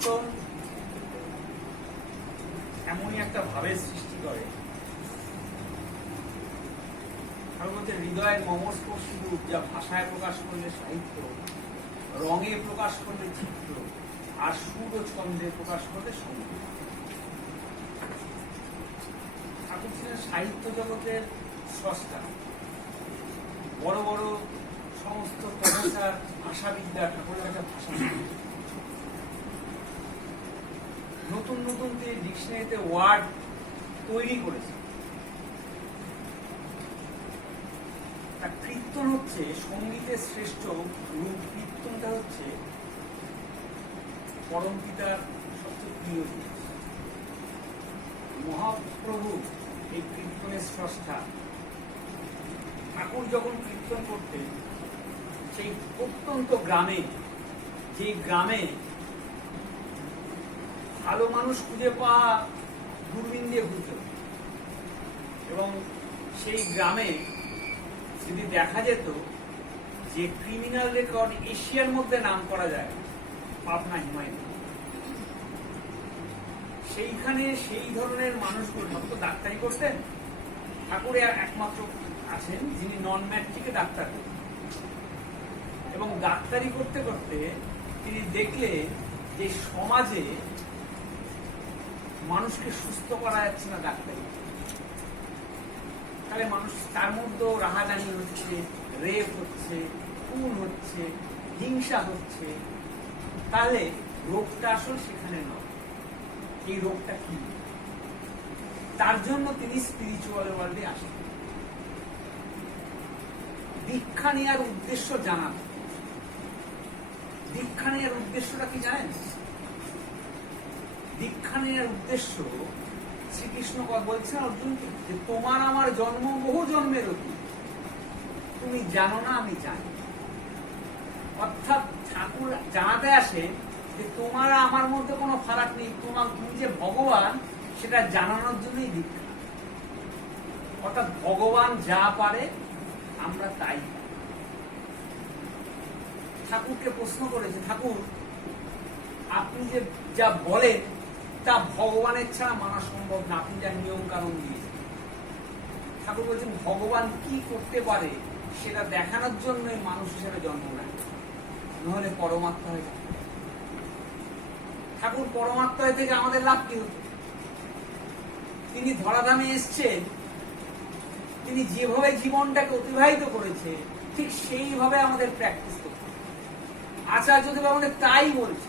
কীর্তন এমনই একটা ভাবের সৃষ্টি করে, তার মধ্যে হৃদয়ের মমস্পর্শী রূপ, যা ভাষায় প্রকাশ করলে সাহিত্য, রঙে প্রকাশ করলে চিত্র, আর সুর ও ছন্দে প্রকাশ করলে সঙ্গীত। ঠাকুর ছিলেন সাহিত্য জগতের স্রষ্টা। বড় বড় সমস্ত প্রফেসর, ভাষাবিদ্যা ঠাকুরের একটা ভাষা। নতুন নতুন তিনি ডিকশনারিতে ওয়ার্ড তৈরি করেছে। তার কীর্তন হচ্ছে সঙ্গীতের শ্রেষ্ঠ রূপ। কীর্তনটা হচ্ছে পরম পিতার সবচেয়ে প্রিয় জিনিস। মহাপ্রভু এই কীর্তনের স্রষ্টা। ঠাকুর যখন কীর্তন করতেন, সেই প্রত্যন্ত গ্রামে, যে গ্রামে ভালো মানুষ খুঁজে পাওয়া দূরবীন দিয়ে ঘুরত, এবং সেই গ্রামে যদি দেখা যেত যে ক্রিমিনাল রেকর্ড এশিয়ার মধ্যে নাম করা যায়, পাবনা, হিমায়ত, সেইখানে সেই ধরনের মানুষগুলো ঠাকুর ডাক্তারি করতেন। ঠাকুরে একমাত্র আছেন যিনি নন ম্যাট্রিকে ডাক্তার করতেন, এবং ডাক্তারি করতে করতে তিনি দেখলেন যে সমাজে মানুষকে সুস্থ করা যাচ্ছে না ডাক্তারি। তাহলে মানুষ, তার মধ্যেও রাহাজানি হচ্ছে, রেপ হচ্ছে, খুন হচ্ছে, হিংসা হচ্ছে। তাহলে রোগটা আসল সেখানে নয়। এই রোগটা কি? তার জন্য তিনি স্পিরিচুয়াল ওয়ার্ল্ডে আসেন। দীক্ষা নেওয়ার উদ্দেশ্য জানান। দীক্ষা নেওয়ার উদ্দেশ্যটা কি জানেন? দীক্ষা নেওয়ার উদ্দেশ্য, শ্রীকৃষ্ণ বলছেন অর্জুনকে যে তোমার আমার জন্ম বহু জন্মের অতীত, তুমি জানো না আমি জানি। অর্থাৎ ঠাকুর জানাতে আসে যে তোমার আমার মধ্যে কোনো ফারাক নেই, তুমি যে ভগবান সেটা জানানোর জন্যই দীক্ষা। অর্থাৎ ভগবান যা পারে আমরা তাই। ঠাকুরকে প্রশ্ন করেছে, ঠাকুর আপনি যে যা বলেন তা ভগবানের ছাড়া মানা সম্ভব না, আপনি যা নিয়ম কানুন দিয়েছেন। ঠাকুর বলছেন ভগবান কি করতে পারে সেটা দেখানোর জন্যই মানুষ হিসেবে জন্ম নেয়, নহলে পরমাত্মা হয়ে যায়। ঠাকুর পরমাত্মা হয়ে থেকে আমাদের লাভ কি হতো? তিনি ধরাধামে এসছেন, তিনি যেভাবে জীবনটাকে অতিবাহিত করেছে ঠিক সেইভাবে আমাদের প্র্যাকটিস করতে। আচার্যদেব আমাদের তাই বলছে,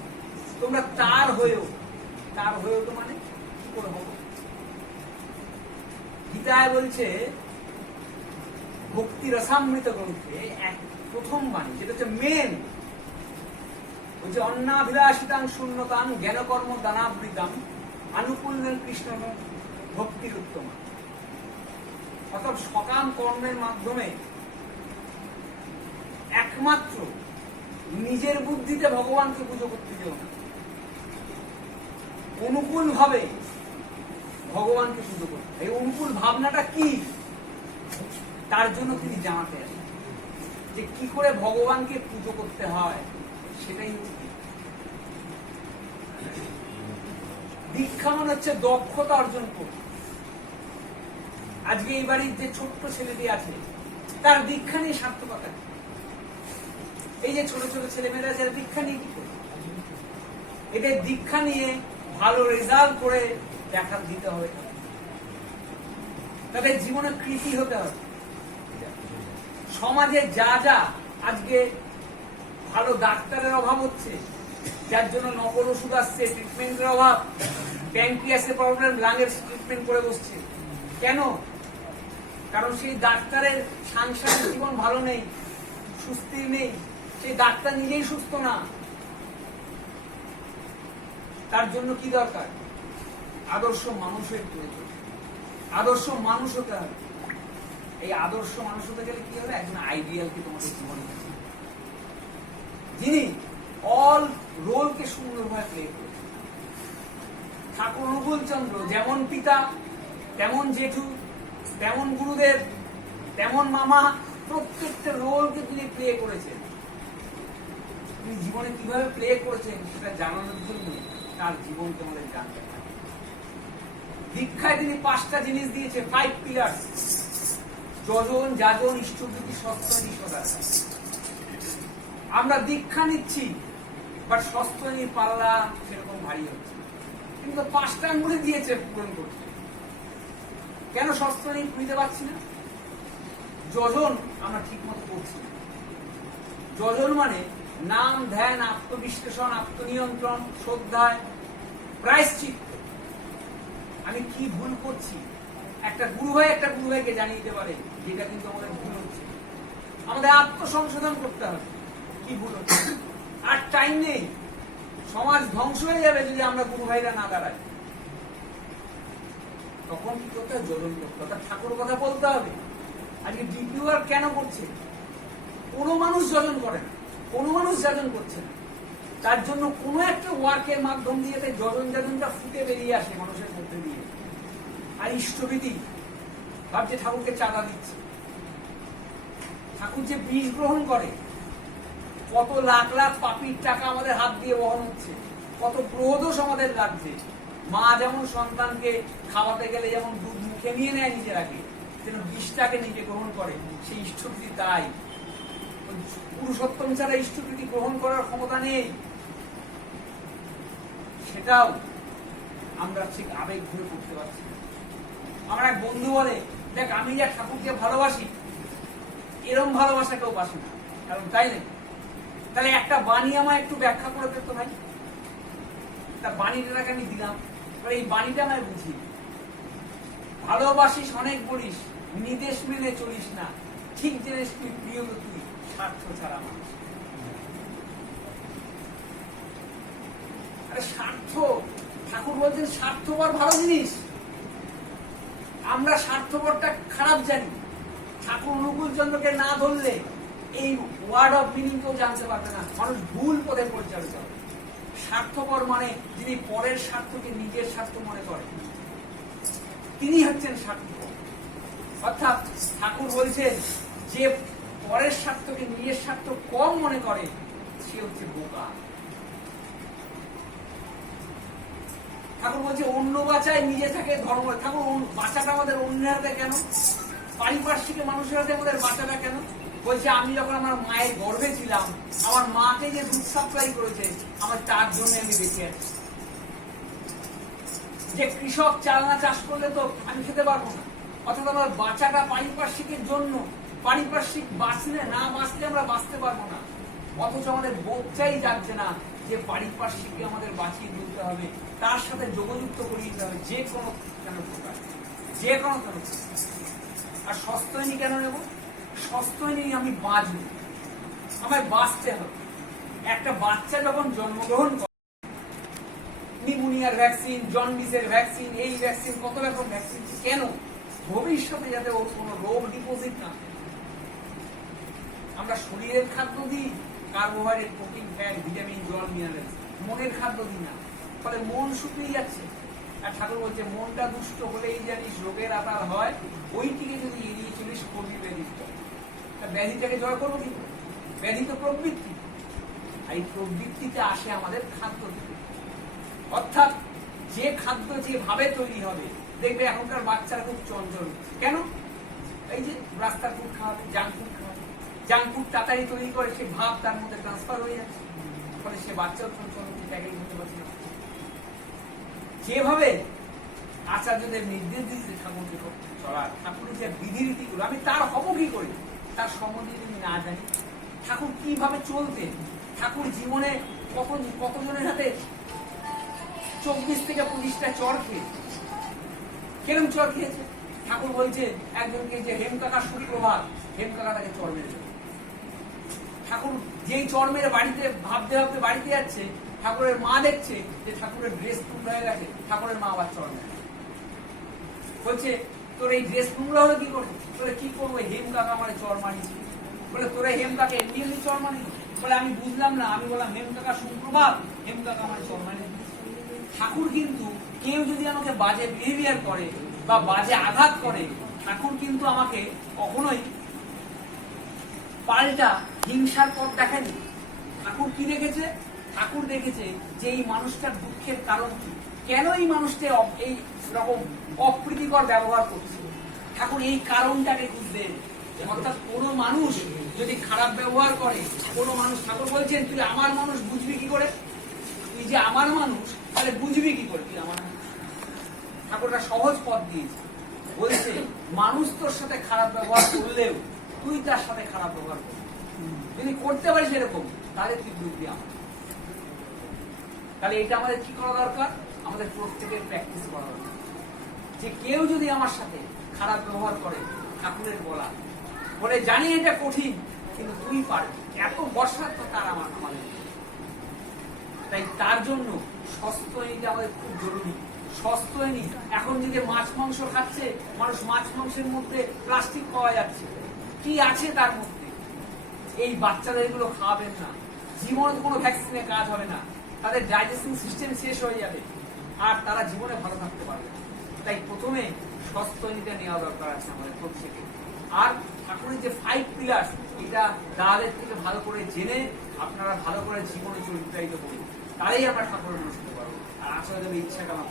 তোমরা তার হয়েও। তার হয়েও তো মানে কি করে হবো? গীতায় বলছে, ভক্তি রসামৃত গ্রন্থে এক প্রথম বাণী, যেটা হচ্ছে মেন, বলছে অন্নাভিলাষিতাং শূন্যতাং জ্ঞানকর্ম দানাবৃতাং আনুকূল্যেন কৃষ্ণ ভক্তির উত্তম। অর্থাৎ সকাম কর্মের মাধ্যমে একমাত্র নিজের বুদ্ধিতে ভগবানকে পুজো করতে যেও না, অনুকূল ভাবে ভগবানকে পুজো করতে। এই অনুকূল ভাবনাটা কি, তার জন্য তিনি জানাতে আসেন যে কি করে ভগবানকে পুজো করতে হয়। সেটাই হচ্ছে দীক্ষা। মানে হচ্ছে দক্ষতা অর্জন করতে। আজকে এই বাড়ির যে ছোট্ট ছেলেটি আছে, তার দীক্ষা নিয়ে সার্থকতা। এই যে ছোট ছোট ছেলেমেয়েরা যারা দীক্ষা নিয়ে কি করে, এদের দীক্ষা নিয়ে ভালো রেজাল্ট করে দেখা দিতে হবে, তাদের জীবনে কৃতি হতে হবে। সমাজে যা যা আজকে ভালো ডাক্তারের অভাব হচ্ছে, যার জন্য নকল ওষুধ আসছে, ট্রিটমেন্টের অভাব, প্যানক্রিয়াসের প্রবলেম, লাঙের ট্রিটমেন্ট করে বসছে। কেন? কারণ সেই ডাক্তারের সাংসারিক জীবন ভালো নেই, সুস্থি নেই, সেই ডাক্তার নিজেই সুস্থ না। তার জন্য কি দরকার? আদর্শ মানুষের প্রয়োজন। আদর্শ মানুষ হতে হবে। এই আদর্শ মানুষ হতে গেলে কি হবে? একজন আইডিয়ালকে তোমাদের জীবনে, যিনি অল রোলকে সুন্দরভাবে প্লে করেছেন। ঠাকুর অনুকূল চন্দ্র যেমন পিতা, তেমন জেঠু, তেমন গুরুদেব, তেমন মামা, প্রত্যেকটা রোলকে তিনি প্লে করেছেন। তিনি জীবনে কিভাবে প্লে করেছেন সেটা জানানোর জন্য তার জীবনকে আমাদের জানতে হবে। দীক্ষায় তিনি 5টা জিনিস দিয়েছে, 5 পিলার্স: যজন, যাজন, ইষ্টবৃত্তি, সস্তনী, সদাচার। আমরা দীক্ষা নিচ্ছি, বাট সস্তনী পাল্লা সেরকম ভারী হচ্ছে, কিন্তু 5টা আঙ্গুলি দিয়েছে পূরণ করতে। কেন সস্তনী বুঝতে পারছি না? যজন আমরা ঠিক মতো করছি না। যজন মানে নাম, ধ্যান, আত্মবিশ্লেষণ, আত্মনিয়ন্ত্রণ, শ্রদ্ধায়, প্রায়শ্চিত্ত। আমি কি ভুল করছি একটা গুরু ভাইকে জানিয়ে দিতে পারে যেটা কিন্তু আমাদের ভুল হচ্ছে। আমাদের আত্মসংশোধন করতে হবে কি ভুল হচ্ছে। আর টাইম নেই, সমাজ ধ্বংস হয়ে যাবে যদি আমরা গুরু ভাইরা না দাঁড়াই। তখন কি করতে হবে? যজন করতে হবে, ঠাকুর কথা বলতে হবে। আজকে ডিপিও আর কেন করছে? কোনো মানুষ যজন করে না, কোনো মানুষ যাজন করছে না। তার জন্য কোনো একটা ওয়ার্কের মাধ্যম দিয়ে যজনটা ফুটে বেরিয়ে আসে মানুষের মধ্যে দিয়ে। আর ইষ্টবিধি ভাবছে ঠাকুরকে চাঁদা দিচ্ছে। ঠাকুর যে বীজ গ্রহণ করে, কত লাখ লাখ পাপির টাকা আমাদের হাত দিয়ে বহন হচ্ছে, কত প্রদোষ আমাদের লাগছে। মা যেমন সন্তানকে খাওয়াতে গেলে যেমন দুধ মুখে নিয়ে নেয় নিজের আগে, যেন বিষটাকে নিজে গ্রহণ করে, সেই ইষ্টবিধি তাই। পুরুষোত্তম ছাড়া ইষ্টবিধি গ্রহণ করার ক্ষমতা নেই। সেটাও আমরা ঠিক আবেগ ঘুরে করতে পারছি। আমার এক বন্ধু বলে, দেখ আমি যা ঠাকুরকে ভালোবাসি এরম ভালোবাসা কেউ বাসে না, কারণ তাই নেই। তাহলে একটা বাণী আমায় একটু ব্যাখ্যা করে দিত ভাই। তা বাণীটাকে আমি দিলাম, এবার এই বাণীটা আমায় বুঝি। ভালোবাসিস অনেক বলিস, নির্দেশ মেনে চলিস না, ঠিক জিনিস তুই প্রিয় তুই, স্বার্থ ছাড়া মানুষ। আরে স্বার্থ, ঠাকুর বলছেন স্বার্থপর ভালো জিনিস। আমরা স্বার্থপরটা খারাপ জানি। ঠাকুর অনুকূল চন্দ্রকে না ধরলে এই ওয়ার্ড অফ মিনিং কেউ জানতে পারবে না, মানুষ ভুল পথে পরিচালিত হবে। স্বার্থপর মানে যিনি পরের স্বার্থকে নিজের স্বার্থ মনে করেন, তিনি হচ্ছেন স্বার্থপর। অর্থাৎ ঠাকুর বলছেন যে পরের স্বার্থকে নিজের স্বার্থ কম মনে করে সে হচ্ছে বোকা। ঠাকুর বলছে অন্য বাঁচায় নিজে থাকে ধর্ম। ঠাকুর বাঁচাটা আমাদের অন্যের হাতে কেন? পারিপার্শ্বিক মানুষের হাতে আমাদের বাঁচাটা কেন? বলছে আমি যখন আমার মায়ের গর্ভে ছিলাম, আমার মাকে যে দুধ সাপ্লাই করেছে আমার তার জন্য আমি বেঁচে আছি। যে কৃষক চালনা চাষ করলে তো আমি খেতে পারবো না, অর্থাৎ আমার বাঁচাটা পারিপার্শ্বিকের জন্য। পারিপার্শ্বিক বাঁচলে না বাঁচলে আমরা বাঁচতে পারবো না। অথচ আমাদের বোধটাই যাচ্ছে না যে পারিপার্শ্বিককে আমাদের বাঁচিয়ে তুলতে হবে, তার সাথে যোগযুক্ত করিয়ে দিতে হবে যে কোনো কেন প্রকার, যে কোনো কেন। আর সস্তনী কেন নেব? সস্তনী আমি বাঁচবো, আমায় বাঁচতে হবে। একটা বাচ্চা যখন জন্মগ্রহণ করে, নিউমোনিয়ার ভ্যাকসিন, জন্ডিসের ভ্যাকসিন, এই ভ্যাকসিন, কত রকম ভ্যাকসিন, কেন? ভবিষ্যতে যাতে ওর কোনো রোগ ডিপোজিট না। আমরা শরীরের খাদ্য দিই কার্বোহাইড্রেট, প্রোটিন, ফ্যাট, ভিটামিন, জল, মিনারেলস, মনের খাদ্য দিই না, ফলে মন শুকিয়ে যাচ্ছে। আর ঠাকুর বলছে মনটা দুষ্ট হলেই জানিস রোগের আকার হয়, ওইটিকে যদি এড়িয়ে চলিস করবি ব্যাধি। ব্যাধিটাকে জয় করবো কি? ব্যাধি তো প্রবৃত্তি, আর এই প্রবৃত্তিতে আসে আমাদের খাদ্য থেকে। অর্থাৎ যে খাদ্য যেভাবে তৈরি হবে, দেখবে এখনকার বাচ্চারা খুব চঞ্চল। কেন? এই যে রাস্তার ফুড খাওয়াবে, জাঙ্ক ফুড খাওয়াবে, জাঙ্ক ফুড তাড়াতাড়ি তৈরি করে সে ভাব তার মধ্যে ট্রান্সফার হয়ে যাচ্ছে, ফলে সে বাচ্চাও চঞ্চল ট্যাগেল করতে পারছে না। যেভাবে আচার্যদের নির্দেশ দিচ্ছে ঠাকুরকে চলার, ঠাকুরের যে বিধিরীতিগুলো, আমি তার হব কি করি তার সম্বন্ধে যদি না জানি। ঠাকুর কিভাবে চলতেন, ঠাকুর জীবনে কতজনের হাতে 24 থেকে 25টা চর খেয়ে, কেরম চর খেয়েছে? ঠাকুর বলছে একজনকে যে হেমকাকা সুপ্রভাত, হেমকাকা তাকে চর মেরেছে। ঠাকুর যেই চর মেরে বাড়িতে ভাবতে ভাবতে বাড়িতে যাচ্ছে, ঠাকুরের মা দেখছে যে ঠাকুরের ড্রেস টুকরা হয়ে গেছে, ঠাকুরের মা আবার চর মেরে বলছে তোর এই ড্রেস টুকরা হলো কি করে? তোরা কি করবো? হেমকাকা আমার চর মারিয়েছে। বলে তোরা হেমকাকে এমনি চর মারি? বলে আমি বুঝলাম না। আমি বললাম হেমকাকা সুপ্রভাত, হেমকাকা আমার চর মারি। ঠাকুর কিন্তু কেউ যদি আমাকে বাজে বিহেভিয়ার করে বা বাজে আঘাত করে, ঠাকুর কিন্তু আমাকে কখনোই পাল্টা হিংসার পথ দেখেনি। ঠাকুর কি রেখেছে? ঠাকুর দেখেছে যে এই মানুষটার দুঃখের কারণ কি, কেন এই মানুষটা এই রকম অপ্রীতিকর ব্যবহার করছে। ঠাকুর এই কারণটাকে খুঁজলেন। অর্থাৎ কোনো মানুষ যদি খারাপ ব্যবহার করে, কোনো মানুষ, ঠাকুর বলছেন তুই আমার মানুষ বুঝবি কি করে, তুই যে আমার মানুষ তাহলে বুঝবি কি করে তুই আমার মানুষ। ঠাকুরটা সহজ পথ দিয়েছে, বলছে মানুষ তোর সাথে খারাপ ব্যবহার করলেও তুই তার সাথে খারাপ ব্যবহার করবি, যদি করতে পারিস এরকম তাহলে তুই বুঝবি আমার। তাহলে এটা আমাদের কি করা দরকার, আমাদের প্রত্যেকের প্র্যাকটিস করা দরকার, যে কেউ যদি আমার সাথে খারাপ ব্যবহার করে, ঠাকুরের বলে জানি এটা কঠিন কিন্তু তুই পারবি, এত বর্ষার তো তার আমাদের। তাই তার জন্য সস্তায়নীটা আমাদের খুব জরুরি। সস্তায়নী এখন যদি মাছ মাংস খাচ্ছে মানুষ, মাছ মাংসের মধ্যে প্লাস্টিক পাওয়া যাচ্ছে, কি আছে তার মধ্যে, এই বাচ্চাদের এগুলো খাওয়াবেন না, জীবনে কোনো ভ্যাকসিনে কাজ হবে না, তাদের ডাইজেস্টিং সিস্টেম শেষ হয়ে যাবে আর তারা জীবনে ভালো থাকতে পারবে না। তাই প্রথমে সস্তায়নীটা নেওয়া দরকার আছে আমাদের প্রত্যেকে। আর ঠাকুরের যে 5 পিলার, এটা দাদাদের থেকে ভালো করে জেনে আপনারা ভালো করে জীবনে চরিত্রায়িত করুন, তাহলেই আমরা ঠাকুরের অনুষ্ঠিত পারবো। আর আসলে ইচ্ছাটা আমার